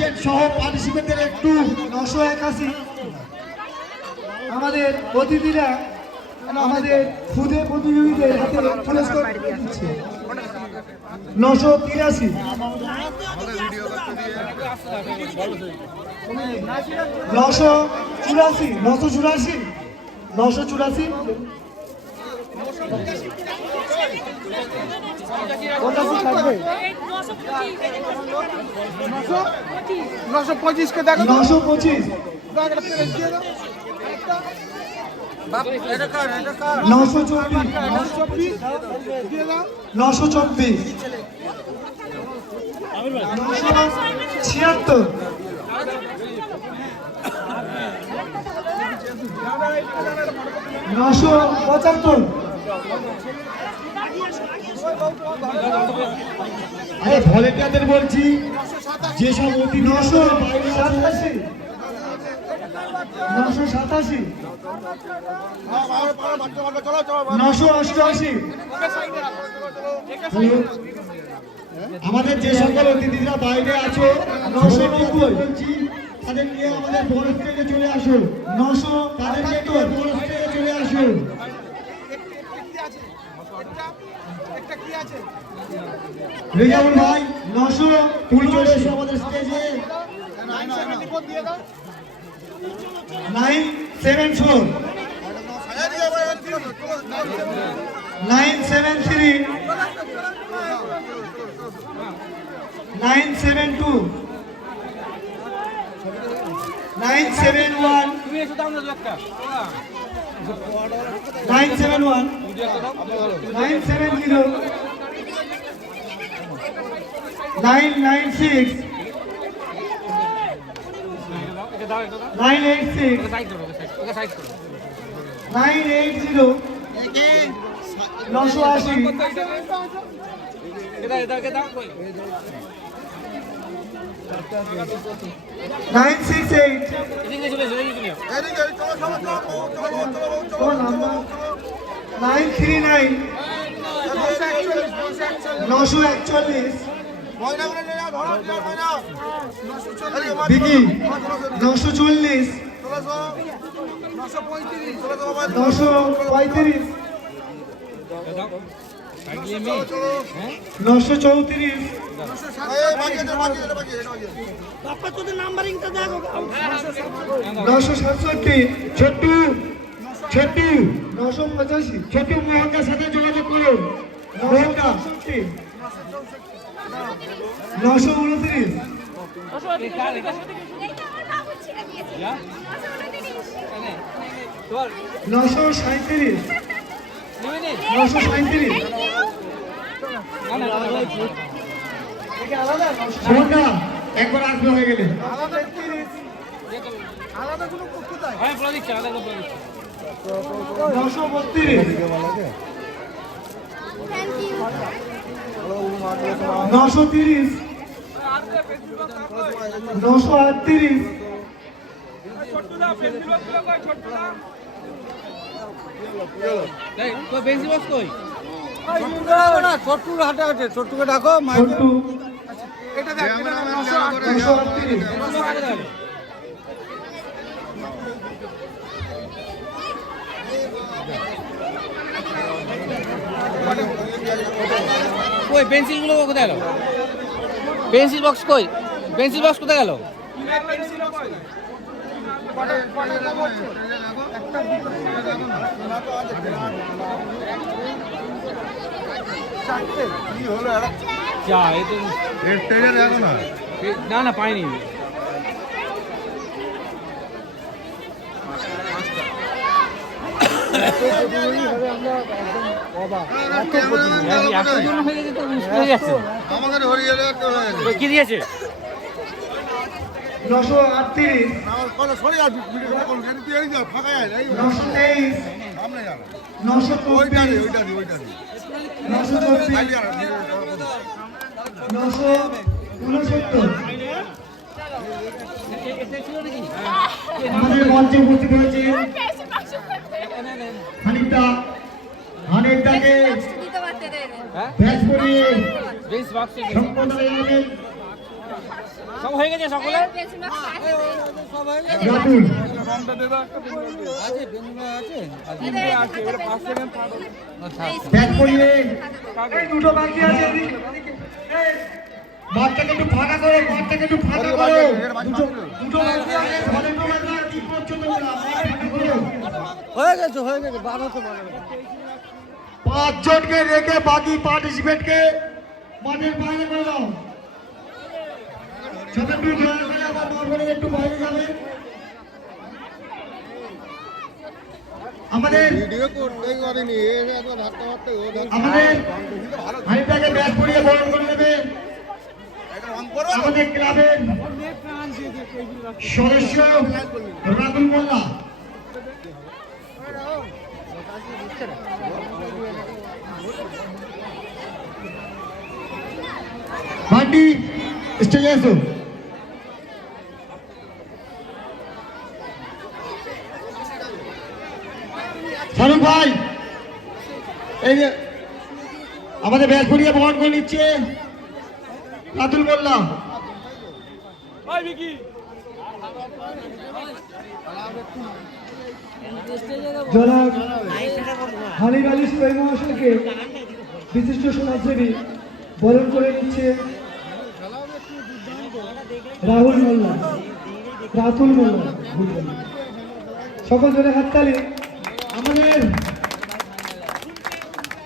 Guardian সহ পার্টিসিপেন্টদের একটু নশো একাশি আমাদের অতিথিরা আমাদের খুদে প্রতিযোগীদের হাতে দিচ্ছে। নশো তিরাশি। নশো চুরাশি নশো চুরাশি নশো চুরাশি। নশো পঁচিশকে দেখো নশো পঁচিশ। নশো চব্বিশ। নশো চব্বিশ। ছিয়াত্তর। নশো পঁচাত্তর। আরে ভলেন্টিয়ারদের বলছি যেসব অতি নশো সাতাশি নশো সাতাশি। নশো অষ্টআশি। আমাদের যে সকল অতিথিরা বাইরে আছো, নশো নব্বই তাদের নিয়ে আমাদের বড় স্টেজে চলে আসো নশো তাদের নিয়ে বড় স্টেজে চলে আসো রেজাউল ভাই নশো এসো আমাদের স্টেজে nine seven four. Nine seven three. Nine seven two. Nine seven one. Nine seven one. Nine seven zero. Nine nine six. Nine eight six. Nine eight zero. নশো আশি। Nine six eight. Nine three nine. নশো একচল্লিশ। বিকি নশো চল্লিশ। নশো পঁয়ত্রিশ। নশো চৌত্রিশ। নশো সাতষট্টি। ছোট্টু। ছোট্টু। নশো পঁচাশি। ছোট্টু মোহনকার সাথে যোগাযোগ করুন। মোহনকা নশো উনত্রিশ। নশো সাঁত্রিশ নশো সাঁত্রিশ একবার আসবে হয়ে গেলে। নশো বত্রিশ। নশো তিরিশ। নশো আটত্রিশ। ছোট্টুর হাটে আছে ছোট্টুকে ডাকো ছোট্টু। এটা দেখ এটা নশো নশো আটত্রিশ কই পেন্সিলগুলো কোথায় গেল? পেন্সিল বক্স কই? পেন্সিল বক্স কোথায় গেল? না না পাইনি। এখন কি দিয়েছে নশো আটত্রিশ নশো উনসত্তর আমাদের মঞ্চে উপস্থিত হয়েছে খানিকটা খানিকটাকে হ্যাঁ ব্যাস করিয়ে বেঞ্চ বক্স সম্পন্ন জানাবেন সব হয়ে গেছে সকলে? করিয়ে। এই দুটো বাকি আছে মাঠটাকে একটু ফাঁকা করো মাঠটাকে একটু ফাঁকা করো। দুটো দুটো বাকি আছে ঘরে ঢোকা যায়, কি করছ তোমরা মাঠ হয়ে গেছে হয়ে গেছে বারোশো বারো পাঁচজনকে রেখে বাকি পার্টিসিপেটকে মাঠের বাইরে করে দাও একটু দয়া করে আমার একটু বাইরে যাবে আমাদের ভিডিও করতেই এত ধাক্কা মারতে ও আমাদের হাইটাকে ব্যাট করিয়ে বরণ করে নেবে আমাদের ক্লাবের সদস্য রাতুল মোল্লা ভান্ডি স্টেজে শাহরুখ ভাই এই যে আমাদের ব্যাগ করিয়ে বহন করে নিচ্ছে রাতুল মোল্লা। জনাব হানিফ আলী মহাশয়কে বিশিষ্ট সমাজসেবী বরণ করে নিচ্ছে রাহুল মোল্লা। রাতুল মোল্লা। বুঝলেন সকল জনের হাততালি আমাদের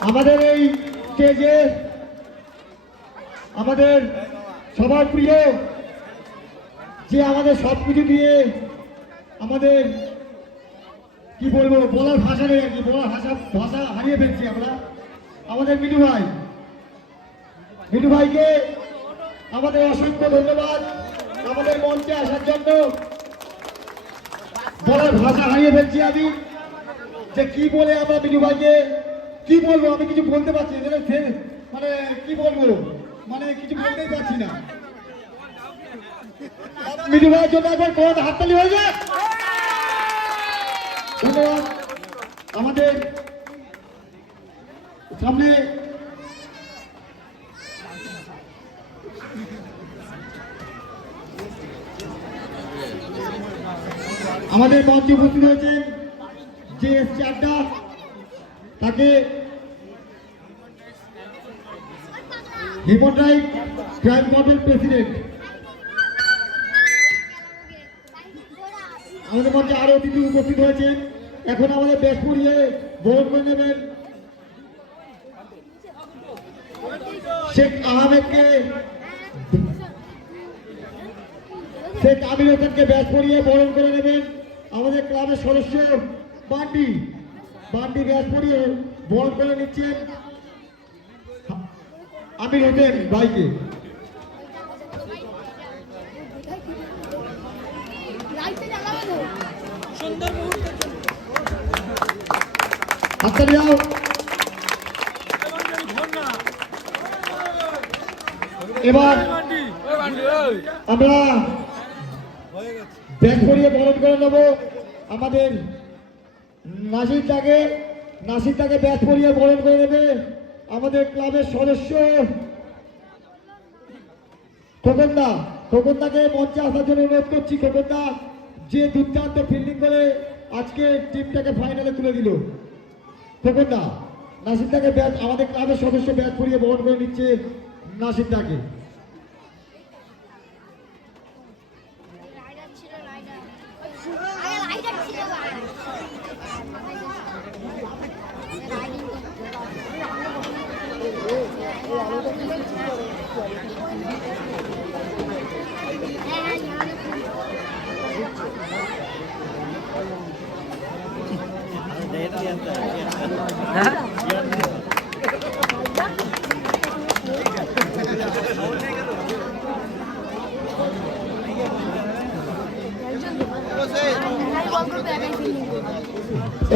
আমাদের এই স্টেজে আমাদের সবার প্রিয় যে আমাদের সব কিছু দিয়ে আমাদের কি বলব? বলার ভাষা নেই আর কি। বলার ভাষা ভাষা হারিয়ে ফেলছি আমরা। আমাদের মিঠু ভাই। মিঠু ভাইকে আমাদের অসংখ্য ধন্যবাদ। আমাদের মঞ্চে আসার জন্য বলার ভাষা হারিয়ে ফেলছি আমি। যে কি বলে আমরা মিঠু ভাইকে, কি বলব আমি কিছু বলতে পারছি মানে কি বলব? মানে কিছু বলতেই পারছি না। মিঠু ভাইয়ের জন্য একবার কোন হাততালি হয়ে ধন্যবাদ। আমাদের সামনে আমাদের মঞ্চে উপস্থিত হয়েছেন যে চারটা তাকে হিউম্যান রাইট ক্রাইম কোর্টের প্রেসিডেন্ট। আমাদের মধ্যে আরও অতিথি উপস্থিত হয়েছেন। এখন আমাদের বেশ পড়িয়ে বরণ করে নেবেন শেখ আহমেদকে, শেখ আমির হোসেনকে ব্যাস করিয়ে বরণ করে নেবেন। আমাদের ক্লাবের সদস্য বান্ডি। বান্ডি ব্যাস করিয়ে বল করে নিচ্ছেন আমির হোসেন ভাইকে। দাও। এবার আমরা ব্যাগ করিয়ে বরণ করে নেব। আমাদের নাসির তাকে নাসির তাকে ব্যাগ করিয়ে বরণ করে নেবে আমাদের ক্লাবের সদস্য। খোকনদা, খোকনদাকে মঞ্চে আসার জন্য অনুরোধ করছি, খোকনদা, যে দুর্দান্ত ফিল্ডিং করে আজকে টিমটাকে ফাইনালে তুলে দিল। খোকনদা, নাসিরদাকে ব্যাট আমাদের ক্লাবের সদস্য ব্যাট করিয়ে বহন করে নিচ্ছে নাসিরদাকে।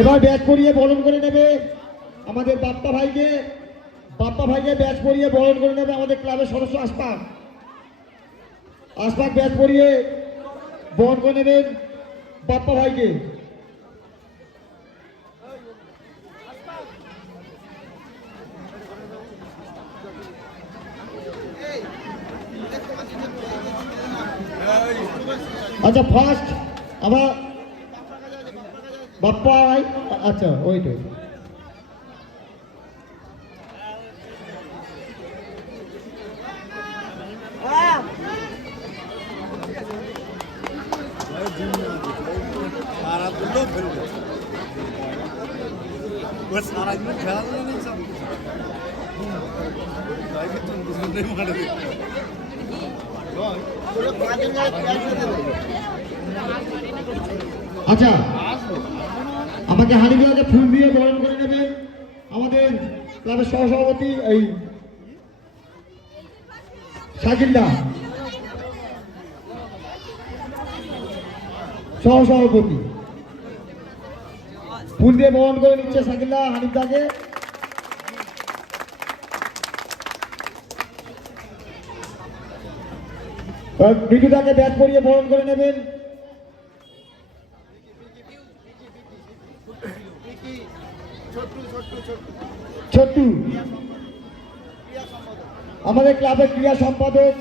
এবার ব্যাট করিয়ে বরণ করে নেবে আমাদের বাপ্পা ভাইকে। বাপ্পা ভাইকে ব্যাট করিয়ে বরণ করে নেবে আমাদের ক্লাবের সদস্য আসপাক আসপাক ব্যাট করিয়ে বরণ করে নেবেন বাপ্পা ভাইকে। আচ্ছা ফার্স্ট আমার বাপ্পা আই- আচ্ছা ওইটাই সারা দিনও ফেলবে ও সারা দিন খেলা নেই সব আচ্ছা। আমাকে হাঁড়ি বিলাকে ফুল দিয়ে বরণ করে নেবেন আমাদের ক্লাবের সহসভাপতি এই শাকিল্লা সহসভাপতি। ফুল দিয়ে বরণ করে নিচ্ছে শাকিল্লা হানিফদাকে বিটুদাকে ব্যাট করিয়ে বরণ করে নেবেন ছোট্টু আমাদের ক্লাবের ক্রীড়া সম্পাদক।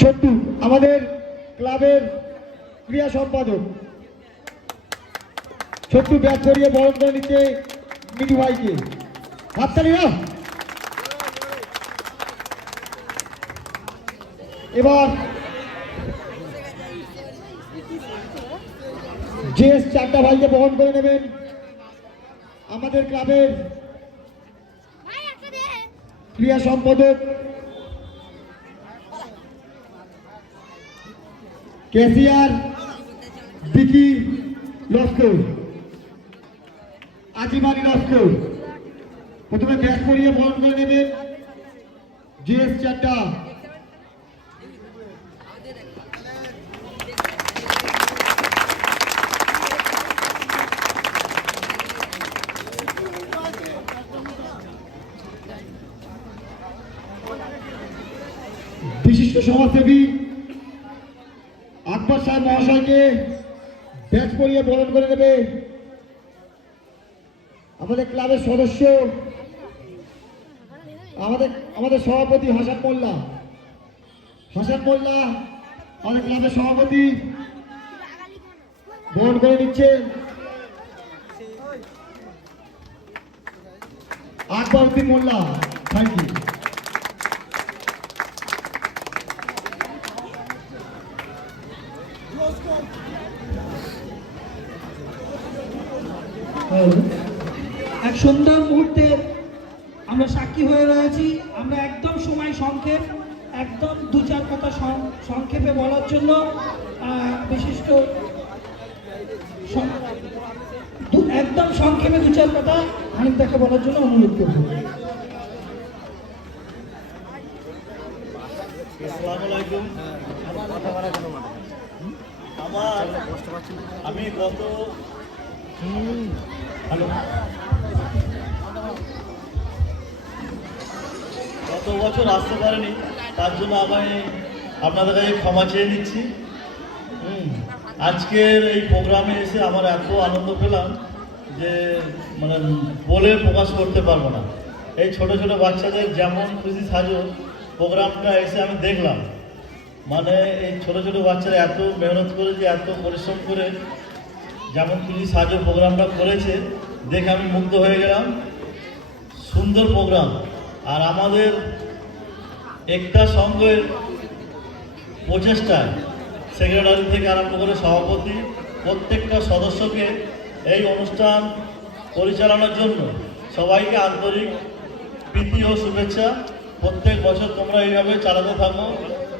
ছোট্টু আমাদের ক্লাবের ক্রীড়া সম্পাদক। ছোট্টু ব্যাট করিয়ে বরণ করে নিচ্ছে মিঠু ভাইকে। হাততালি না এবার জেস চারটা ভাইকে বহন করে নেবেন, আমাদের ক্লাবের ক্রিয়া সম্পাদক কেসিয়ার বিকি লস্কর, আজিমানি লস্কর। প্রথমে ব্যাট করিয়ে বহন করে নেবেন। জেস চারটা বিশিষ্ট সমাজসেবী আকবর সাহেব মহাশয়কে ব্যাচ পরিয়ে বরণ করে নেবে। আমাদের ক্লাবের সদস্য, আমাদের আমাদের সভাপতি হাসান মোল্লা। হাসান মোল্লা আমাদের ক্লাবের সভাপতি বরণ করে নিচ্ছে। আকবর উদ্দিন মোল্লা থ্যাংক ইউ এক সুন্দর মুহূর্তে আমরা সাক্ষী হয়ে রয়েছি। আমরা একদম সময় সংক্ষেপ, একদম দু চার কথা সংক্ষেপে বলার জন্য বিশিষ্ট একদম সংক্ষেপে দু চার কথা হানিফদাকে বলার জন্য অনুরোধ করব আসসালামু আলাইকুম আমার আমি গত হ্যালো। গত বছর আসতে পারিনি তার জন্য আমি আপনাদের কাছে ক্ষমা চেয়ে নিচ্ছি। আজকের এই প্রোগ্রামে এসে আমার এত আনন্দ পেলাম যে মানে বলে প্রকাশ করতে পারব না। এই ছোট ছোট বাচ্চাদের যেমন খুশি সাজো প্রোগ্রামটা এসে আমি দেখলাম। মানে এই ছোট ছোট বাচ্চারা এত মেহনত করে যে এত পরিশ্রম করে যেমন খুশি সাজো প্রোগ্রামটা করেছে দেখে আমি মুগ্ধ হয়ে গেলাম। সুন্দর প্রোগ্রাম। আর আমাদের একটা সঙ্গের প্রচেষ্টায় সেক্রেটারি থেকে আরম্ভ করে সভাপতি, প্রত্যেকটা সদস্যকে এই অনুষ্ঠান পরিচালনার জন্য সবাইকে আন্তরিক প্রীতি ও শুভেচ্ছা। প্রত্যেক বছর তোমরা এইভাবে চালাতে থাকো,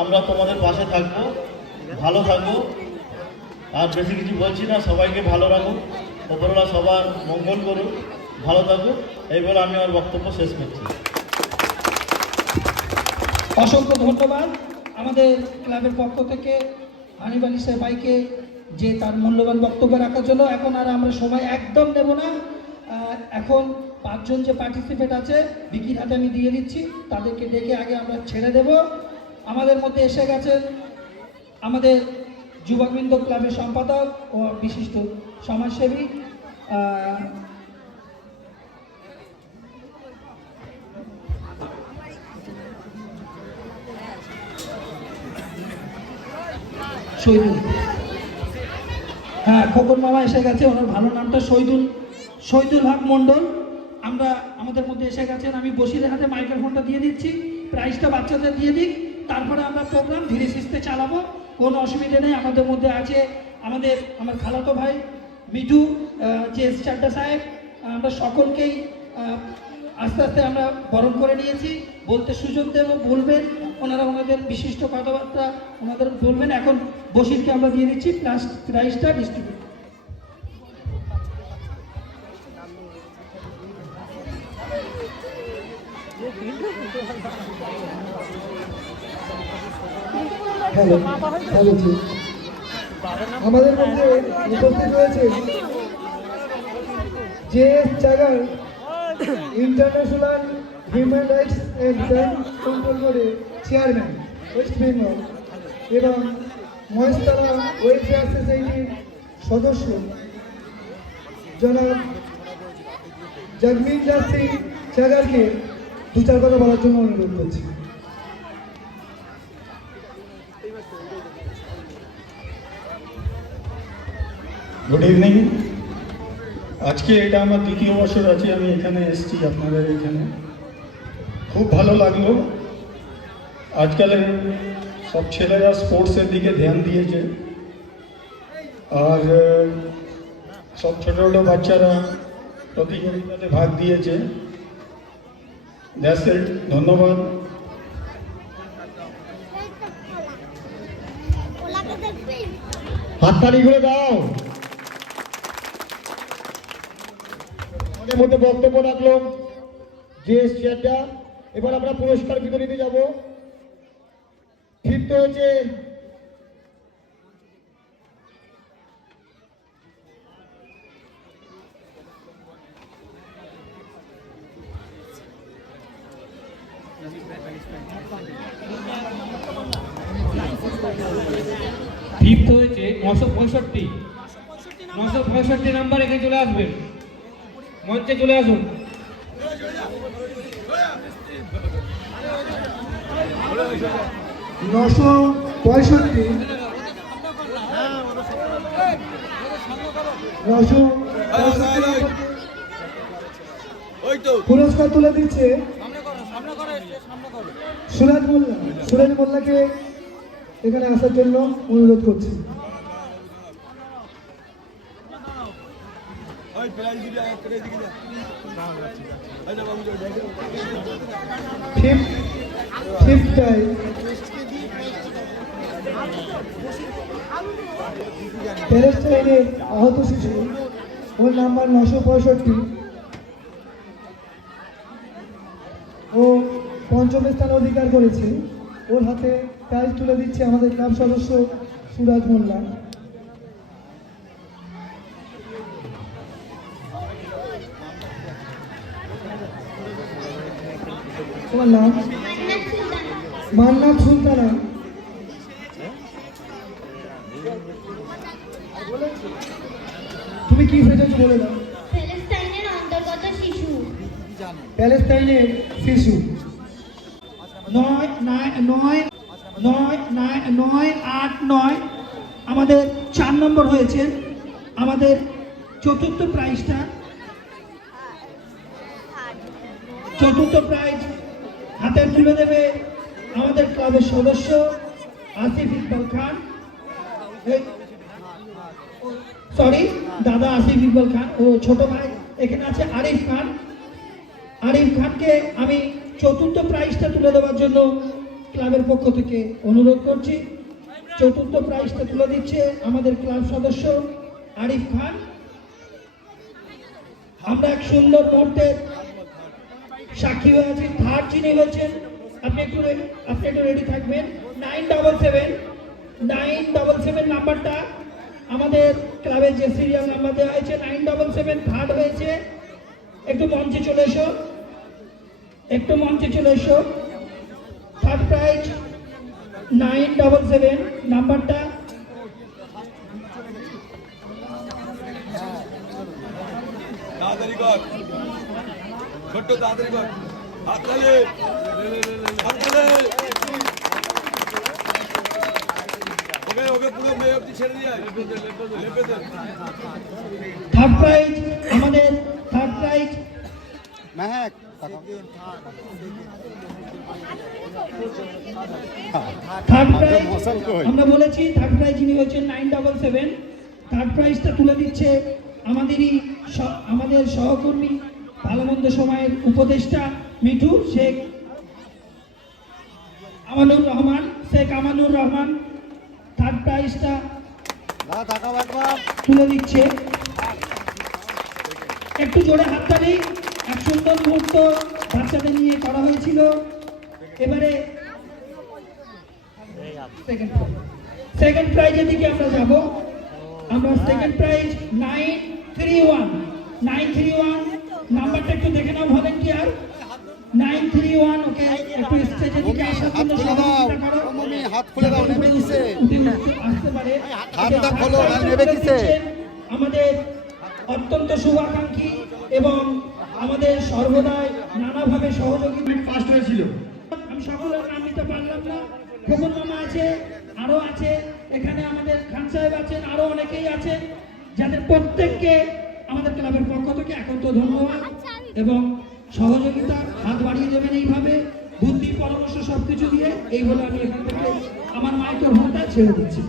আমরা তোমাদের পাশে থাকব, ভালো থাকো আর বেশি কিছু বলছি না, সবাইকে ভালো রাখো ওপরওয়ালা সবার মঙ্গল করুক, ভালো থাকো এই বলে আমি আমার বক্তব্য শেষ করছি। অসংখ্য ধন্যবাদ। আমাদের ক্লাবের পক্ষ থেকে হানিফ আলী সাহেব ভাইকে যে তার মূল্যবান বক্তব্য রাখার জন্য এখন আর আমরা সময় একদম নেব না। এখন পাঁচজন যে পার্টিসিপেট আছে, বিকির হাতে আমি দিয়ে দিচ্ছি, তাদেরকে ডেকে আগে আমরা ছেড়ে দেব। আমাদের মধ্যে এসে গেছেন আমাদের যুবকবৃন্দ ক্লাবের সম্পাদক ও বিশিষ্ট সমাজসেবী শহীদুল। হ্যাঁ খোকন মামা এসে গেছে, ওনার ভালো নামটা শহীদুল শহীদুল হক মণ্ডল। আমরা আমাদের মধ্যে এসে গেছেন, আমি বসিরের হাতে মাইক্রোফোনটা দিয়ে দিচ্ছি প্রাইসটা বাচ্চাদের দিয়ে দিক, তারপরে আমরা প্রোগ্রাম ধীরে সুস্থে চালাবো। কোনো অসুবিধে নেই, আমাদের মধ্যে আছে। আমাদের, আমার খালাতো ভাই, মিঠু যে চাড্ডা সাহেব, আমরা সকলকেই আস্তে আস্তে আমরা বরণ করে নিয়েছি। বলতে সুযোগ দেব, বলবেন, ওনারা ওনাদের বিশিষ্ট কথাবার্তা ওনাদের বলবেন। এখন বসিরকে আমরা দিয়ে দিচ্ছি, প্লাস প্রাইসটা ডিস্ট্রিবিউট হ্যালো জি আমাদের মধ্যে উপস্থিত রয়েছে J S Chagar, international human rights and control বোর্ডের চেয়ারম্যান, ওয়েস্ট বেঙ্গল, এবং মহেশতলা ওয়েলফেয়ার সোসাইটির সদস্য, জনাব জগমিন্দর সিং চাগারকে দু চার কথা বলার জন্য অনুরোধ করছি। গুড ইভিনিং আজকে এটা আমার দ্বিতীয় বছর আছে আমি এখানে এসেছি আপনাদের এখানে। খুব ভালো লাগল। আজকালের সব ছেলেরা স্পোর্টসের দিকে ধ্যান দিয়েছে। আর সব ছোটো ছোটো বাচ্চারা প্রতিযোগিতাতে ভাগ দিয়েছে। দ্যাটস ইট ধন্যবাদ। দেখবি? হাততালি করে দাও। আমাদের মধ্যে বক্তব্য রাখল যে চেয়ারটা। এবার আমরা পুরস্কার বিতরণীতে যাব। ফিরতে হয়েছে ফিফথ হয়েছে নশো পঁয়ষট্টি। নশো পঁয়ষট্টি নাম্বার মঞ্চে চলে আসুন। নশো পঁয়ষট্টি। নশো পুরস্কার তুলে দিচ্ছে সুরাজ মোল্লা। সুরাজ মোল্লাকে এখানে আসার জন্য অনুরোধ করছি। ফিফথ ফিফথটায় প্যালেস্টাইনের আহত শিশু ওর নাম্বার নশো পঁয়ষট্টি ও পঞ্চম স্থান অধিকার করেছে। ওর হাতে প্রাইজ তুলে দিচ্ছে আমাদের ক্লাব সদস্য সুরাজ মোল্লা। তোমার নাম মান্নাত সুলতানা তুমি কি ফেটেছো বলে দাও। অন্তর্গত শিশু। প্যালেস্তাইনের শিশু। নয় নয় নয় নয় নয় নয় আট নয় আমাদের চার নম্বর হয়েছে। আমাদের চতুর্থ প্রাইজটা। চতুর্থ প্রাইজ হাতে তুলে দেবে আমাদের ক্লাবের সদস্য আসিফ ইকবাল খান। সরি দাদা আসিফ ইকবাল খান ও ছোট ভাই এখানে আছে আরিফ খান। আরিফ খানকে আমি চতুর্থ প্রাইজটা তুলে দেওয়ার জন্য ক্লাবের পক্ষ থেকে অনুরোধ করছি। চতুর্থ প্রাইজটা তুলে দিচ্ছে আমাদের ক্লাব সদস্য আরিফ খান। আমরা এক সুন্দর মুহূর্তের সাক্ষী হয়ে আছি থার্ড যিনি হয়েছেন। আপনি একটু আপনি একটু রেডি থাকবেন। Nine double seven nine double seven নাম্বারটা আমাদের ক্লাবের যে সিরিয়াল নাম্বার দেওয়া হয়েছে, নাইন ডাবল সেভেন থার্ড হয়েছে। একটু মঞ্চে চলে এসো। একটু মঞ্চে চলে এসো। Third prize nine double seven নাম্বারটা। তাড়াতাড়ি কর। ছোট্ট তাড়াতাড়ি কর। হাততালি হাততালি ওকে থার্ড প্রাইজ আমাদের থার্ড প্রাইজ থার্ড প্রাইজ আমরা বলেছি থার্ড প্রাইজ যিনি হচ্ছেন নাইন ডাবল সেভেন থার্ড প্রাইজটা তুলে দিচ্ছে আমাদেরই আমাদের সহকর্মী ভালো মন্দ সময়ের উপদেষ্টা মিঠু শেখ আমানুর রহমান শেখ আমানুর রহমান থার্ড প্রাইজটা তুলে দিচ্ছে। একটু জোরে হাততালি। এক সুন্দর মুহূর্ত বাচ্চাদের নিয়ে করা হয়েছিল। এবারে সেকেন্ড সেকেন্ড প্রাইজের দিকে আমরা যাব। আমরা second prize nine three one nine three one নাম্বারটা একটু দেখে নাও volunteer nine three one okay একটু স্টেজের দিকে আসার জন্য সহযোগিতা করো। হাত খুলে দাও নেবে কিসে আসতে পারে। হাতটা খোলো, না নেবে কিসে? আমাদের অত্যন্ত শুভাকাঙ্ক্ষী এবং আমাদের সর্বদাই নানাভাবে সহযোগী। ফার্স্ট হয়েছিল। আমি সকলের নাম নিতে পারলাম না। খোকন মামা আছে আরও আছে। এখানে আমাদের খান সাহেব আছেন আরও অনেকেই আছেন যাদের প্রত্যেককে আমাদের ক্লাবের পক্ষ থেকে একান্ত ধন্যবাদ এবং সহযোগিতা হাত বাড়িয়ে দেবেন এইভাবে। বুদ্ধি, পরামর্শ সবকিছু দিয়ে এই বলে আমি এখান থেকে আমার মাইক্রোফোনটা ছেড়ে দিচ্ছি।